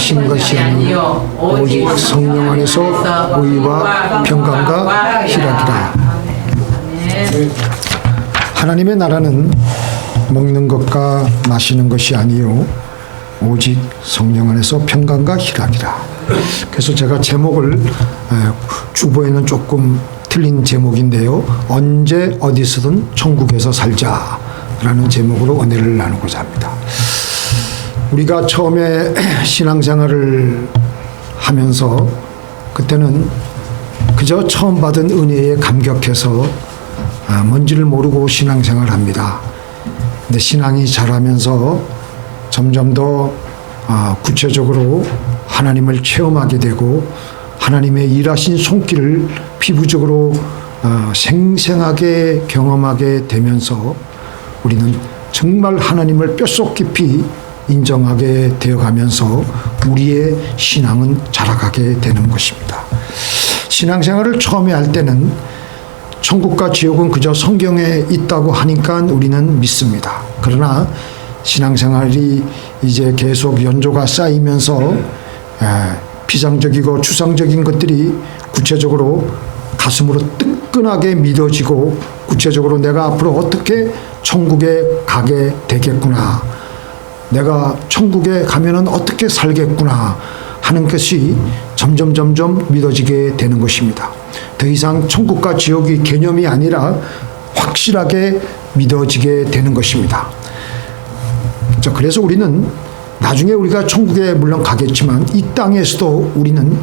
마신 것이 아니요 오직 성령 안에서 의와 평강과 희락이라. 하나님의 나라는 먹는 것과 마시는 것이 아니요 오직 성령 안에서 평강과 희락이라. 그래서 제가 제목을 주보에는 조금 틀린 제목인데요. 언제 어디서든 천국에서 살자라는 제목으로 은혜를 나누고자 합니다. 우리가 처음에 신앙생활을 하면서 그때는 그저 처음 받은 은혜에 감격해서 뭔지를 모르고 신앙생활을 합니다. 근데 신앙이 자라면서 점점 더 구체적으로 하나님을 체험하게 되고 하나님의 일하신 손길을 피부적으로 생생하게 경험하게 되면서 우리는 정말 하나님을 뼛속 깊이 인정하게 되어가면서 우리의 신앙은 자라가게 되는 것입니다. 신앙생활을 처음에 할 때는 천국과 지옥은 그저 성경에 있다고 하니까 우리는 믿습니다. 그러나 신앙생활이 이제 계속 연조가 쌓이면서 비상적이고 추상적인 것들이 구체적으로 가슴으로 뜨끈하게 믿어지고 구체적으로 내가 앞으로 어떻게 천국에 가게 되겠구나, 내가 천국에 가면은 어떻게 살겠구나 하는 것이 점점 믿어지게 되는 것입니다. 더 이상 천국과 지옥이 개념이 아니라 확실하게 믿어지게 되는 것입니다. 그래서 우리는 나중에 우리가 천국에 물론 가겠지만 이 땅에서도 우리는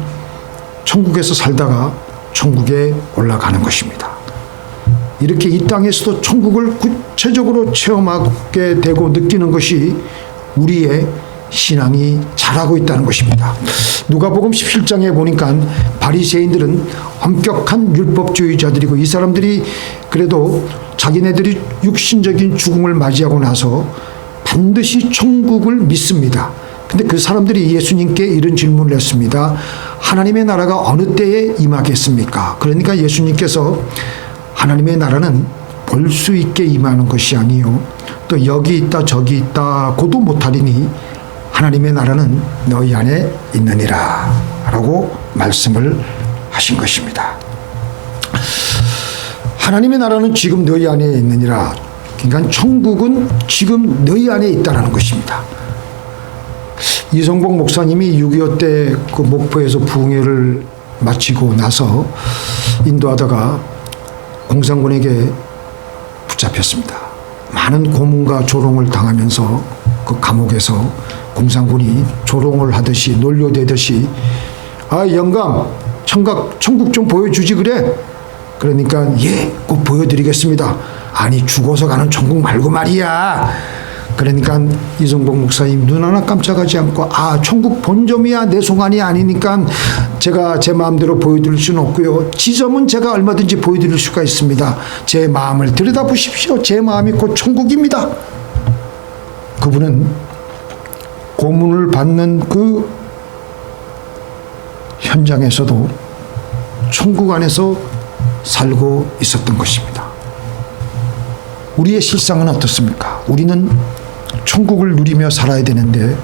천국에서 살다가 천국에 올라가는 것입니다. 이렇게 이 땅에서도 천국을 구체적으로 체험하게 되고 느끼는 것이 우리의 신앙이 자라고 있다는 것입니다. 누가복음 17장에 보니까 바리새인들은 엄격한 율법주의자들이고 이 사람들이 그래도 자기네들이 육신적인 죽음을 맞이하고 나서 반드시 천국을 믿습니다. 근데 그 사람들이 예수님께 이런 질문을 했습니다. 하나님의 나라가 어느 때에 임하겠습니까? 그러니까 예수님께서 하나님의 나라는 볼 수 있게 임하는 것이 아니요 또 여기 있다 저기 있다 고도 못하리니 하나님의 나라는 너희 안에 있느니라 라고 말씀을 하신 것입니다. 하나님의 나라는 지금 너희 안에 있느니라. 그러니까 천국은 지금 너희 안에 있다라는 것입니다. 이성복 목사님이 6.25 때 그 목포에서 부흥회를 마치고 나서 인도하다가 공산군에게 붙잡혔습니다. 많은 고문과 조롱을 당하면서 그 감옥에서 공산군이 조롱을 하듯이 놀려대듯이 영감 천국 좀 보여주지 그래? 그러니까 예, 꼭 보여드리겠습니다. 아니 죽어서 가는 천국 말고 말이야. 그러니까 이성복 목사님 눈 하나 깜짝하지 않고 천국 본점이야 내 송환이 아니니까 제가 제 마음대로 보여드릴 수는 없고요. 지점은 제가 얼마든지 보여드릴 수가 있습니다. 제 마음을 들여다보십시오. 제 마음이 곧 천국입니다. 그분은 고문을 받는 그 현장에서도 천국 안에서 살고 있었던 것입니다. 우리의 실상은 어떻습니까? 우리는 천국을 누리며 살아야 되는데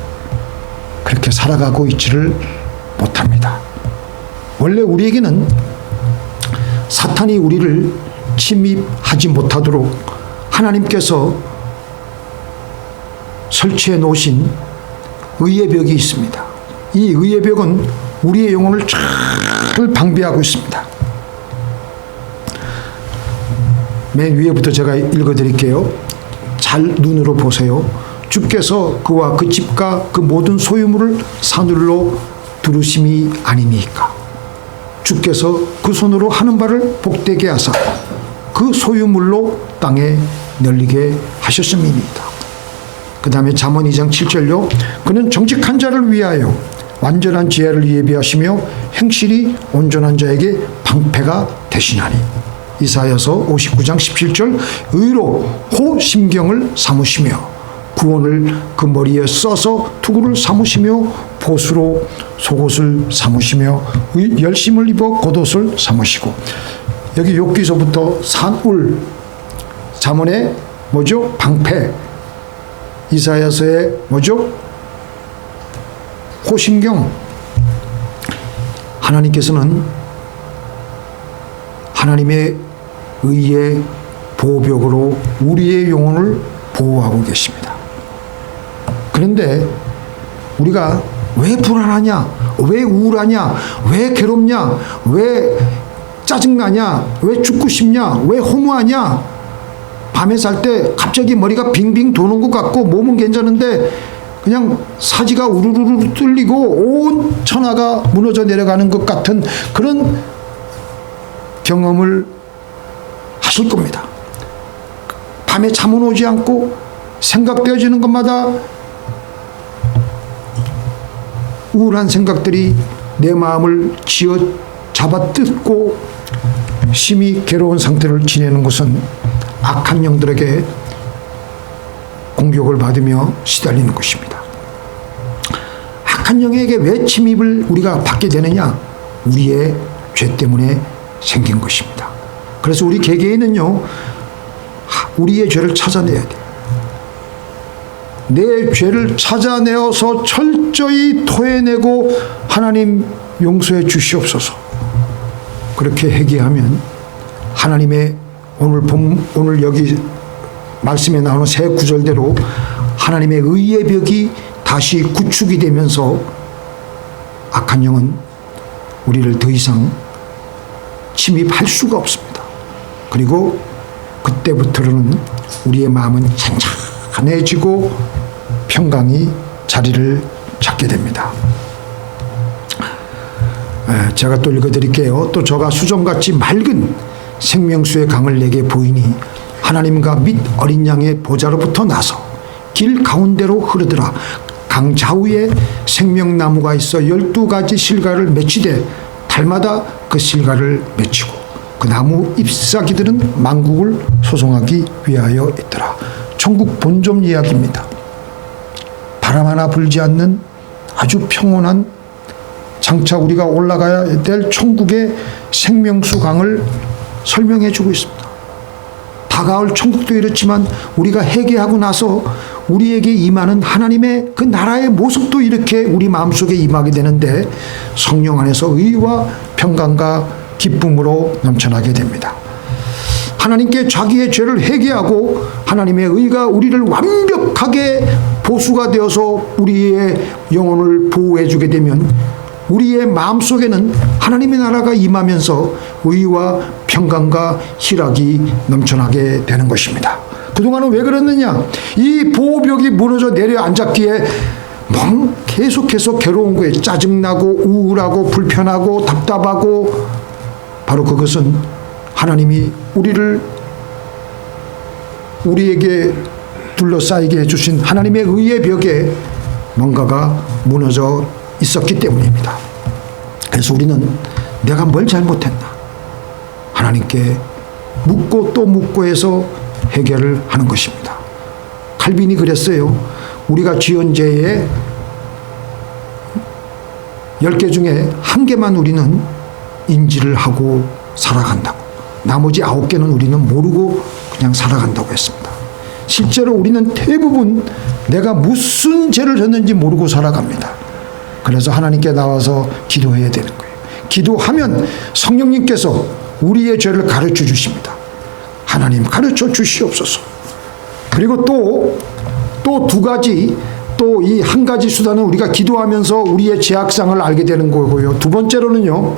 그렇게 살아가고 있지를 못합니다. 원래 우리에게는 사탄이 우리를 침입하지 못하도록 하나님께서 설치해 놓으신 의의 벽이 있습니다. 이 의의 벽은 우리의 영혼을 잘 방비하고 있습니다. 맨 위에부터 제가 읽어드릴게요. 잘 눈으로 보세요. 주께서 그와 그 집과 그 모든 소유물을 산울로 두르심이 아니니까. 주께서 그 손으로 하는 바를 복되게 하사 그 소유물로 땅에 널리게 하셨음이니이다. 그 다음에 잠언 2장 7절요. 그는 정직한 자를 위하여 완전한 지혜를 예비하시며 행실이 온전한 자에게 방패가 되시나니. 이사야서 59장 17절 의로 호심경을 삼으시며 구원을 그 머리에 써서 투구를 삼으시며 보수로 속옷을 삼으시며 열심을 입어 겉옷을 삼으시고. 여기 욥기서부터 산울, 잠언의 뭐죠? 방패, 이사야서의 뭐죠? 호신경, 하나님께서는 하나님의 의의 보호벽으로 우리의 영혼을 보호하고 계십니다. 그런데 우리가 왜 불안하냐, 왜 우울하냐, 왜 괴롭냐, 왜 짜증나냐, 왜 죽고 싶냐, 왜 허무하냐, 밤에 잘 때 갑자기 머리가 빙빙 도는 것 같고 몸은 괜찮은데 그냥 사지가 우르르르 뚫리고 온 천하가 무너져 내려가는 것 같은 그런 경험을 하실 겁니다. 밤에 잠은 오지 않고 생각되어지는 것마다 우울한 생각들이 내 마음을 쥐어 잡아 뜯고 심히 괴로운 상태를 지내는 것은 악한 영들에게 공격을 받으며 시달리는 것입니다. 악한 영에게 왜 침입을 우리가 받게 되느냐? 우리의 죄 때문에 생긴 것입니다. 그래서 우리 개개인은요, 우리의 죄를 찾아내야 돼요. 내 죄를 찾아내어서 철저히 토해내고 하나님 용서해 주시옵소서. 그렇게 회개하면 하나님의 오늘 여기 말씀에 나오는 세 구절대로 하나님의 의의 벽이 다시 구축이 되면서 악한 영은 우리를 더 이상 침입할 수가 없습니다. 그리고 그때부터는 우리의 마음은 잔잔해지고 평강이 자리를 잡게 됩니다. 제가 또 읽어드릴게요. 또 저가 수정같이 맑은 생명수의 강을 내게 보이니 하나님과 및 어린 양의 보좌로부터 나서 길 가운데로 흐르더라. 강 좌우에 생명나무가 있어 12가지 실과를 맺히되 달마다 그 실과를 맺히고 그 나무 잎사귀들은 만국을 소송하기 위하여 있더라. 천국 본점 이야기입니다. 바람 하나 불지 않는 아주 평온한 장차 우리가 올라가야 될 천국의 생명수 강을 설명해 주고 있습니다. 다가올 천국도 이렇지만 우리가 회개하고 나서 우리에게 임하는 하나님의 그 나라의 모습도 이렇게 우리 마음속에 임하게 되는데 성령 안에서 의와 평강과 기쁨으로 넘쳐나게 됩니다. 하나님께 자기의 죄를 회개하고 하나님의 의가 우리를 완벽하게 보수가 되어서 우리의 영혼을 보호해 주게 되면 우리의 마음속에는 하나님의 나라가 임하면서 의와 평강과 희락이 넘쳐나게 되는 것입니다. 그동안은 왜 그랬느냐? 이 보호벽이 무너져 내려앉았기에 계속해서 괴로운 거예요. 짜증나고 우울하고 불편하고 답답하고 바로 그것은 하나님이 우리에게 둘러싸이게 해주신 하나님의 의의 벽에 뭔가가 무너져 있었기 때문입니다. 그래서 우리는 내가 뭘 잘못했나? 하나님께 묻고 또 묻고 해서 해결을 하는 것입니다. 칼빈이 그랬어요. 우리가 지은 죄의 10개 중에 1개만 우리는 인지를 하고 살아간다고. 나머지 9개는 우리는 모르고 그냥 살아간다고 했습니다. 실제로 우리는 대부분 내가 무슨 죄를 졌는지 모르고 살아갑니다. 그래서 하나님께 나와서 기도해야 되는 거예요. 기도하면 성령님께서 우리의 죄를 가르쳐 주십니다. 하나님 가르쳐 주시옵소서. 그리고 또 두 가지, 또 이 한 가지 수단은 우리가 기도하면서 우리의 죄악상을 알게 되는 거고요. 두 번째로는요,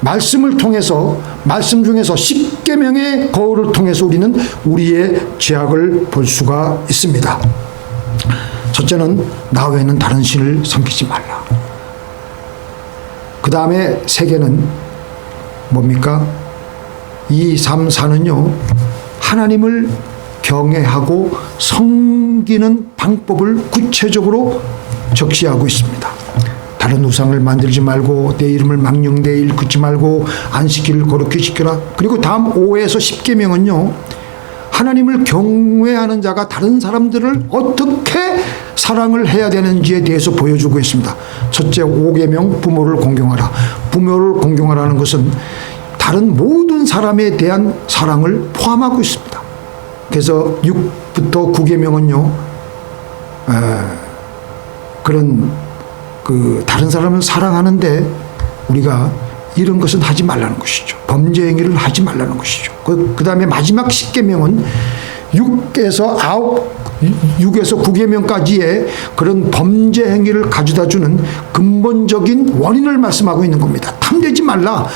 말씀을 통해서, 말씀 중에서 십계명의 거울을 통해서 우리는 우리의 죄악을 볼 수가 있습니다. 첫째는 나 외에는 다른 신을 섬기지 말라. 그 다음에 세 개는 뭡니까? 2, 3, 4는요, 하나님을 경외하고 섬기는 방법을 구체적으로 적시하고 있습니다. 다른 우상을 만들지 말고 내 이름을 망령되이 일컫지 말고 안식일을 거룩히 지켜라. 그리고 다음 5에서 10계명은요, 하나님을 경외하는 자가 다른 사람들을 어떻게 사랑을 해야 되는지에 대해서 보여주고 있습니다. 첫째 5계명 부모를 공경하라. 부모를 공경하라는 것은 다른 모든 사람에 대한 사랑을 포함하고 있습니다. 그래서 6부터 9계명은요, 그런 다른 사람을 사랑하는데 우리가 이런 것은 하지 말라는 것이죠. 범죄 행위를 하지 말라는 것이죠. 그 다음에 마지막 10계명은 6에서 9계명까지의 그런 범죄 행위를 가져다 주는 근본적인 원인을 말씀하고 있는 겁니다. 탐내지 말라.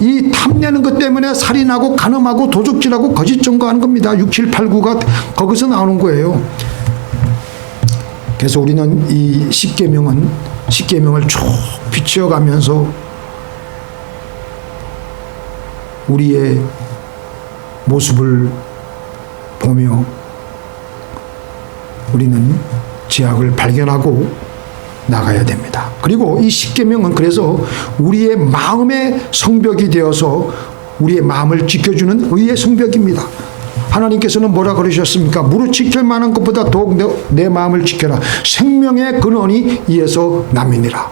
이 탐내는 것 때문에 살인하고 간음하고 도적질하고 거짓 증거하는 겁니다. 6, 7, 8, 9가 거기서 나오는 거예요. 그래서 우리는 이 10계명을 쭉 비추어가면서 우리의 모습을 보며 우리는 죄악을 발견하고 나가야 됩니다. 그리고 이 10계명은 그래서 우리의 마음의 성벽이 되어서 우리의 마음을 지켜주는 의의 성벽입니다. 하나님께서는 뭐라 그러셨습니까? 무릇 지킬 만한 것보다 더욱 내 마음을 지켜라. 생명의 근원이 이에서 남이니라.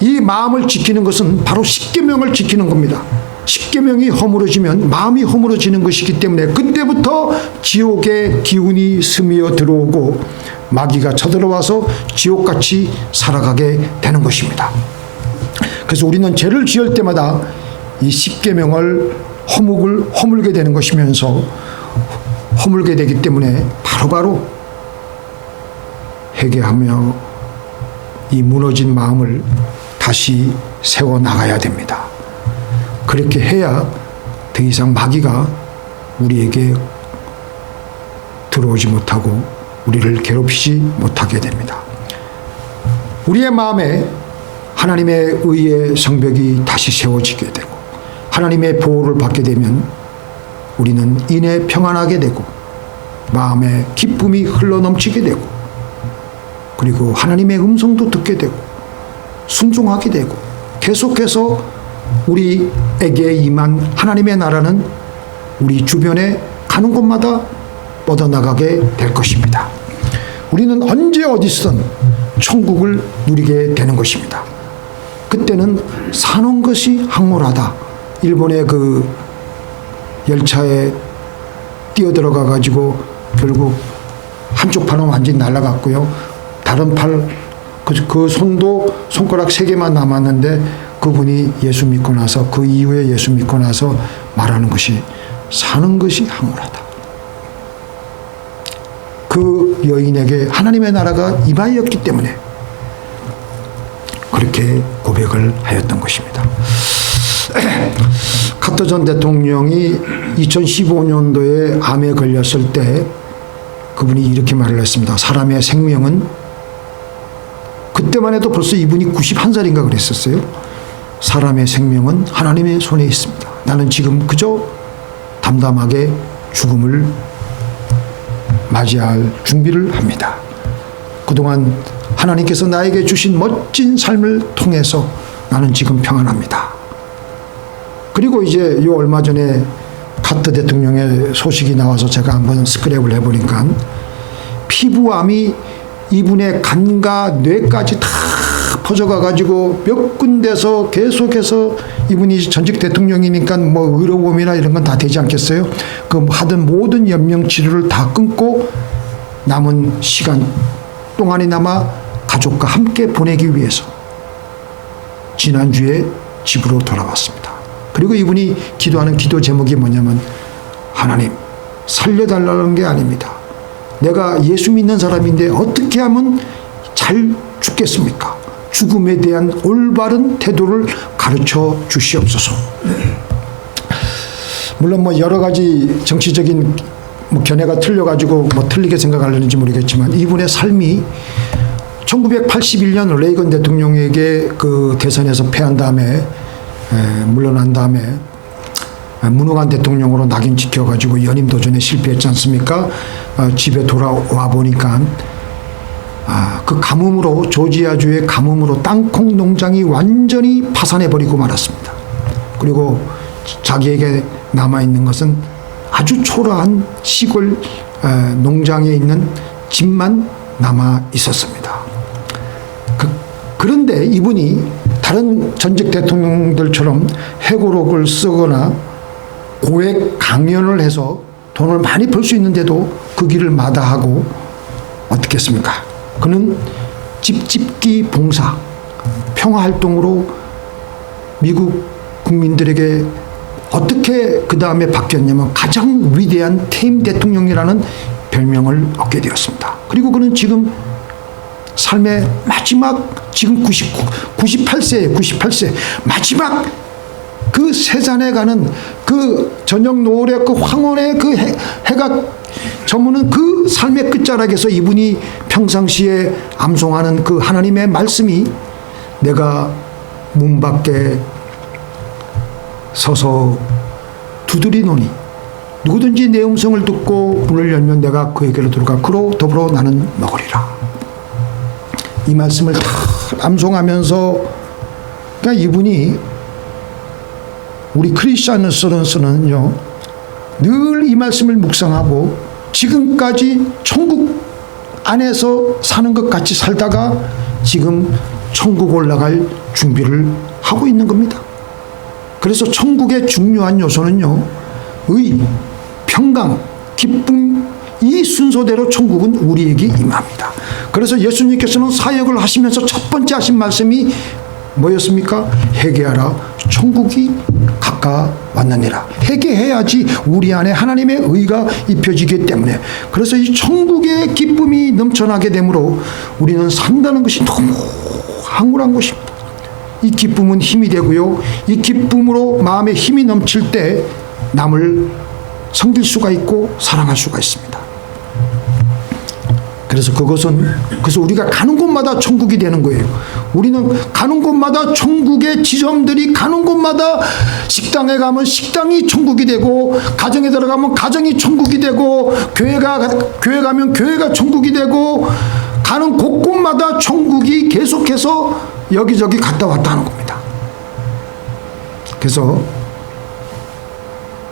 이 마음을 지키는 것은 바로 10계명을 지키는 겁니다. 10계명이 허물어지면 마음이 허물어지는 것이기 때문에 그때부터 지옥의 기운이 스며 들어오고 마귀가 쳐들어와서 지옥같이 살아가게 되는 것입니다. 그래서 우리는 죄를 지을 때마다 이 10계명을 허물게 되는 것이면서 허물게 되기 때문에 바로바로 회개하며 이 무너진 마음을 다시 세워나가야 됩니다. 그렇게 해야 더 이상 마귀가 우리에게 들어오지 못하고 우리를 괴롭히지 못하게 됩니다. 우리의 마음에 하나님의 의의 성벽이 다시 세워지게 되고 하나님의 보호를 받게 되면 우리는 인내 평안하게 되고 마음에 기쁨이 흘러넘치게 되고 그리고 하나님의 음성도 듣게 되고 순종하게 되고 계속해서 우리에게 임한 하나님의 나라는 우리 주변에 가는 곳마다 뻗어나가게 될 것입니다. 우리는 언제 어디서든 천국을 누리게 되는 것입니다. 그때는 사는 것이 황홀하다. 일본의 그 열차에 뛰어들어가 가지고 결국 한쪽 팔은 완전히 날아갔고요. 다른 팔, 그 손도 손가락 3개만 남았는데 그분이 예수 믿고 나서 그 이후에 예수 믿고 나서 말하는 것이 사는 것이 황홀하다. 그 여인에게 하나님의 나라가 임하였기 때문에 그렇게 고백을 하였던 것입니다. 카터 전 대통령이 2015년도에 암에 걸렸을 때 그분이 이렇게 말을 했습니다. 사람의 생명은 그때만 해도 벌써 이분이 91살인가 그랬었어요. 사람의 생명은 하나님의 손에 있습니다. 나는 지금 그저 담담하게 죽음을 맞이할 준비를 합니다. 그동안 하나님께서 나에게 주신 멋진 삶을 통해서 나는 지금 평안합니다. 그리고 이제 요 얼마 전에 카터 대통령의 소식이 나와서 제가 한번 스크랩을 해보니까 피부암이 이분의 간과 뇌까지 다 퍼져가가지고 몇 군데서 계속해서 이분이 전직 대통령이니까 뭐 의료보험이나 이런 건 다 되지 않겠어요? 그 하던 모든 연명치료를 다 끊고 남은 시간 동안이나마 가족과 함께 보내기 위해서 지난주에 집으로 돌아왔습니다. 그리고 이분이 기도하는 기도 제목이 뭐냐면 하나님 살려달라는 게 아닙니다. 내가 예수 믿는 사람인데 어떻게 하면 잘 죽겠습니까? 죽음에 대한 올바른 태도를 가르쳐 주시옵소서. 물론 뭐 여러 가지 정치적인 뭐 견해가 틀려가지고 뭐 틀리게 생각하려는지 모르겠지만 이분의 삶이 1981년 레이건 대통령에게 그 대선에서 패한 다음에 물러난 다음에 무능한 대통령으로 낙인 찍혀가지고 연임 도전에 실패했지 않습니까? 집에 돌아와 보니까 그 가뭄으로 조지아주의 가뭄으로 땅콩 농장이 완전히 파산해버리고 말았습니다. 그리고 자기에게 남아있는 것은 아주 초라한 시골 농장에 있는 집만 남아 있었습니다. 그런데 이분이 다른 전직 대통령들처럼 회고록을 쓰거나 고액 강연을 해서 돈을 많이 벌 수 있는데도 그 길을 마다하고 어떻게 했습니까? 그는 집집기 봉사, 평화활동으로 미국 국민들에게 어떻게 그 다음에 바뀌었냐면 가장 위대한 퇴임 대통령이라는 별명을 얻게 되었습니다. 그리고 그는 지금 삶의 마지막 지금 98세예요. 98세 마지막 그 세잔에 가는 그 저녁 노을의 그 황혼의 그 해가 저무는 그 삶의 끝자락에서 이분이 평상시에 암송하는 그 하나님의 말씀이 내가 문 밖에 서서 두드리노니 누구든지 내 음성을 듣고 문을 열면 내가 그에게로 들어가 그로 더불어 나는 먹으리라. 이 말씀을 다 암송하면서 그러니까 이분이 우리 크리스천으로서는요 늘 이 말씀을 묵상하고 지금까지 천국 안에서 사는 것 같이 살다가 지금 천국 올라갈 준비를 하고 있는 겁니다. 그래서 천국의 중요한 요소는요 의, 평강, 기쁨 이 순서대로 천국은 우리에게 임합니다. 그래서 예수님께서는 사역을 하시면서 첫 번째 하신 말씀이 뭐였습니까? 회개하라 천국이 가까웠느니라. 회개해야지 우리 안에 하나님의 의가 입혀지기 때문에 그래서 이 천국의 기쁨이 넘쳐나게 되므로 우리는 산다는 것이 너무 황홀한 것입니다. 이 기쁨은 힘이 되고요. 이 기쁨으로 마음에 힘이 넘칠 때 남을 섬길 수가 있고 사랑할 수가 있습니다. 그래서 그래서 우리가 가는 곳마다 천국이 되는 거예요. 우리는 가는 곳마다 천국의 지점들이 가는 곳마다 식당에 가면 식당이 천국이 되고 가정에 들어가면 가정이 천국이 되고 교회 가면 교회가 천국이 되고 가는 곳곳마다 천국이 계속해서 여기저기 갔다 왔다 하는 겁니다. 그래서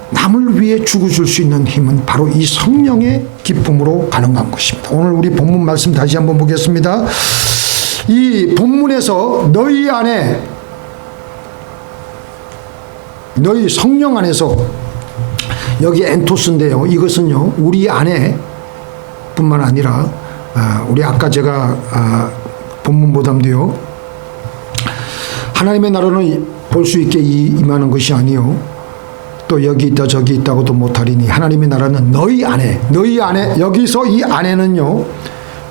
남을 위해 죽어줄 수 있는 힘은 바로 이 성령의 기쁨으로 가능한 것입니다. 오늘 우리 본문 말씀 다시 한번 보겠습니다. 이 본문에서 너희 안에 너희 성령 안에서 여기 엔토스인데요. 이것은요 우리 안에 뿐만 아니라 우리 아까 제가 본문보담도요 하나님의 나라는 볼 수 있게 임하는 것이 아니요 또 여기 있다 저기 있다고도 못하리니 하나님의 나라는 너희 안에 여기서 이 안에는요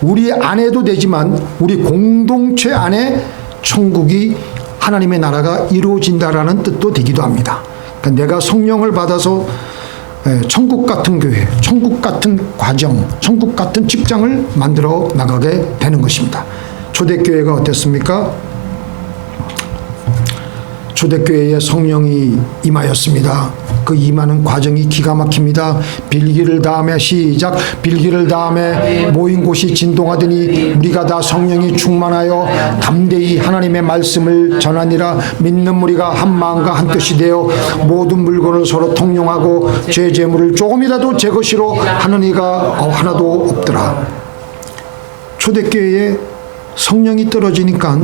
우리 안에도 되지만 우리 공동체 안에 천국이 하나님의 나라가 이루어진다라는 뜻도 되기도 합니다. 그러니까 내가 성령을 받아서 천국 같은 교회, 천국 같은 과정, 천국 같은 직장을 만들어 나가게 되는 것입니다. 초대교회가 어땠습니까? 초대교회에 성령이 임하였습니다. 그 임하는 과정이 기가 막힙니다. 빌기를 다음에 시작. 빌기를 다음에 모인 곳이 진동하더니 우리가 다 성령이 충만하여 담대히 하나님의 말씀을 전하니라. 믿는 무리가 한 마음과 한 뜻이 되어 모든 물건을 서로 통용하고 죄 재물을 조금이라도 제 것이로 하는 이가 하나도 없더라. 초대교회에 성령이 떨어지니까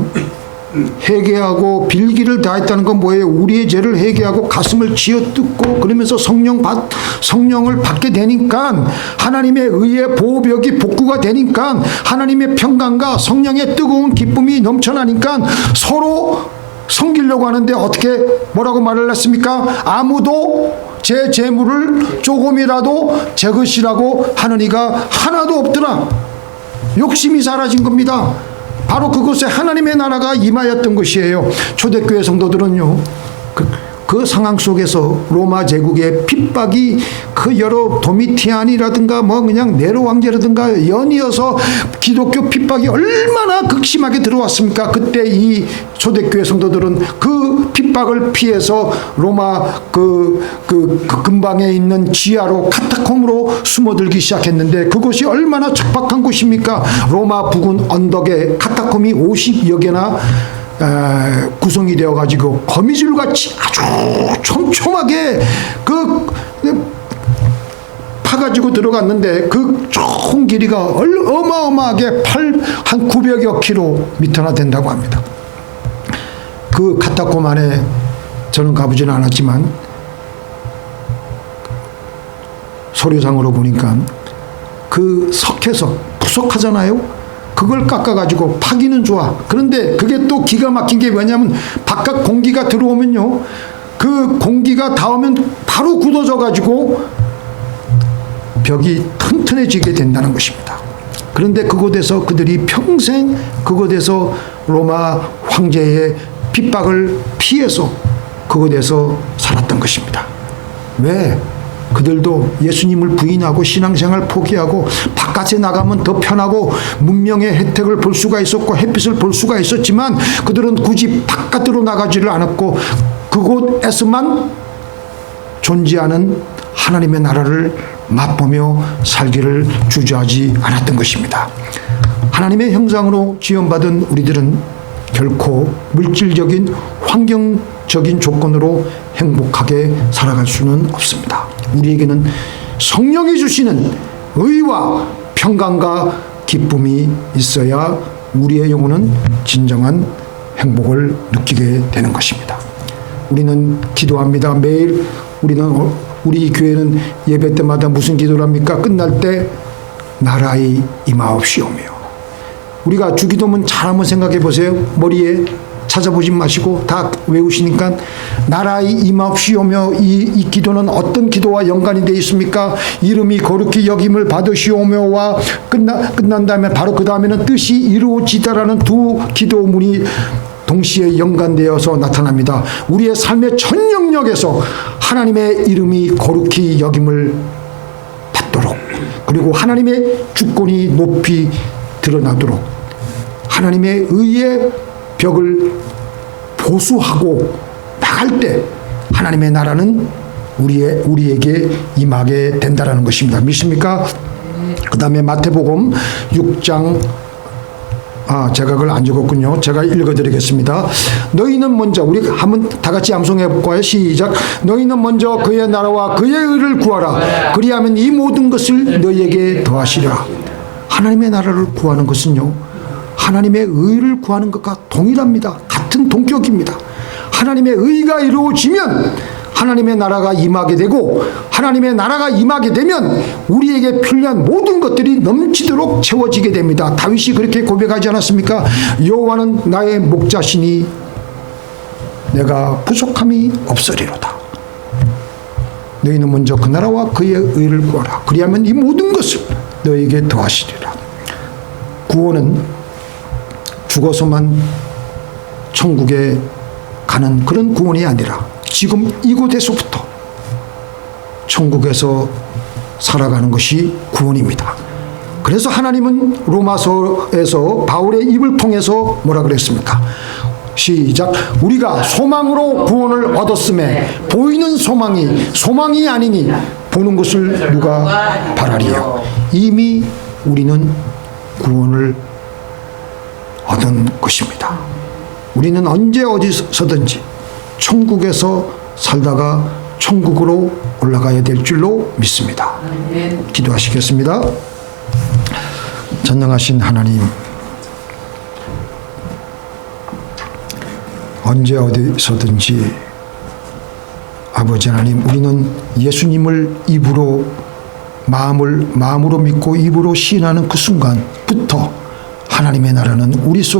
회개하고 빌기를 다했다는 건 뭐예요? 우리의 죄를 회개하고 가슴을 쥐어뜯고 그러면서 성령을 받게 되니까 하나님의 의의 보호벽이 복구가 되니까 하나님의 평강과 성령의 뜨거운 기쁨이 넘쳐나니까 서로 섬기려고 하는데 어떻게 뭐라고 말을 했습니까? 아무도 제 재물을 조금이라도 제 것이라고 하는 이가 하나도 없더라. 욕심이 사라진 겁니다. 바로 그곳에 하나님의 나라가 임하였던 것이에요. 초대교회 성도들은요 그 상황 속에서 로마 제국의 핍박이 그 여러 도미티안이라든가 뭐 그냥 네로 황제라든가 연이어서 기독교 핍박이 얼마나 극심하게 들어왔습니까? 그때 이 초대교회 성도들은 그 핍박을 피해서 로마 그 근방에 있는 지하로 카타콤으로 숨어들기 시작했는데 그것이 얼마나 척박한 곳입니까? 로마 부근 언덕에 카타콤이 50여 개나 구성이 되어가지고 거미줄같이 아주 촘촘하게 파가지고 들어갔는데 그 좁은 길이가 어마어마하게 한 900여 킬로미터나 된다고 합니다. 그 카타콤 안에 저는 가보지는 않았지만 소리상으로 보니까 그 석회석 부석하잖아요. 그걸 깎아가지고 파기는 좋아. 그런데 그게 또 기가 막힌 게 뭐냐면 바깥 공기가 들어오면요, 그 공기가 닿으면 바로 굳어져가지고 벽이 튼튼해지게 된다는 것입니다. 그런데 그곳에서 그들이 평생 그곳에서 로마 황제의 핍박을 피해서 그곳에서 살았던 것입니다. 왜? 그들도 예수님을 부인하고 신앙생활 포기하고 바깥에 나가면 더 편하고 문명의 혜택을 볼 수가 있었고 햇빛을 볼 수가 있었지만 그들은 굳이 바깥으로 나가지를 않았고 그곳에서만 존재하는 하나님의 나라를 맛보며 살기를 주저하지 않았던 것입니다. 하나님의 형상으로 지음받은 우리들은 결코 물질적인 환경적인 조건으로 행복하게 살아갈 수는 없습니다. 우리에게는 성령이 주시는 의와 평강과 기쁨이 있어야 우리의 영혼은 진정한 행복을 느끼게 되는 것입니다. 우리는 기도합니다. 매일 우리 교회는 예배 때마다 무슨 기도를 합니까? 끝날 때 나라의 임하옵시오며. 우리가 주기도문 잘 한번 생각해 보세요. 머리에 찾아보지 마시고 다 외우시니까 나라의 임하옵시오며, 이 기도는 어떤 기도와 연관이 되어 있습니까? 이름이 거룩히 여김을 받으시오며와 끝난 다음에 바로 그 다음에는 뜻이 이루어지다라는 두 기도문이 동시에 연관되어서 나타납니다. 우리의 삶의 전 영역에서 하나님의 이름이 거룩히 여김을 받도록, 그리고 하나님의 주권이 높이 드러나도록 하나님의 의의 벽을 보수하고 나갈 때 하나님의 나라는 우리에게 임하게 된다는 것입니다. 믿습니까? 그 다음에 마태복음 6장, 제가 그걸 안 적었군요. 제가 읽어드리겠습니다. 너희는 먼저, 우리 한번 다 같이 암송해 볼까요? 시작. 너희는 먼저 그의 나라와 그의 의를 구하라. 그리하면 이 모든 것을 너희에게 더하시리라. 하나님의 나라를 구하는 것은요, 하나님의 의를 구하는 것과 동일합니다. 같은 동격입니다. 하나님의 의가 이루어지면 하나님의 나라가 임하게 되고, 하나님의 나라가 임하게 되면 우리에게 필요한 모든 것들이 넘치도록 채워지게 됩니다. 다윗이 그렇게 고백하지 않았습니까? 여호와는 나의 목자시니 내가 부족함이 없으리로다. 너희는 먼저 그 나라와 그의 의를 구하라. 그리하면 이 모든 것을 너희에게 더하시리라. 구원은 죽어서만 천국에 가는 그런 구원이 아니라 지금 이곳에서부터 천국에서 살아가는 것이 구원입니다. 그래서 하나님은 로마서에서 바울의 입을 통해서 뭐라 그랬습니까? 시작. 우리가 소망으로 구원을 얻었음에 보이는 소망이 아니니 보는 것을 누가 바라리요. 이미 우리는 구원을 얻은 것입니다. 우리는 언제 어디서든지 천국에서 살다가 천국으로 올라가야 될 줄로 믿습니다. 기도하시겠습니다. 전능하신 하나님, 언제 어디서든지 아버지 하나님, 우리는 예수님을 마음으로 믿고 입으로 시인하는 그 순간부터 하나님의 나라는 우리 속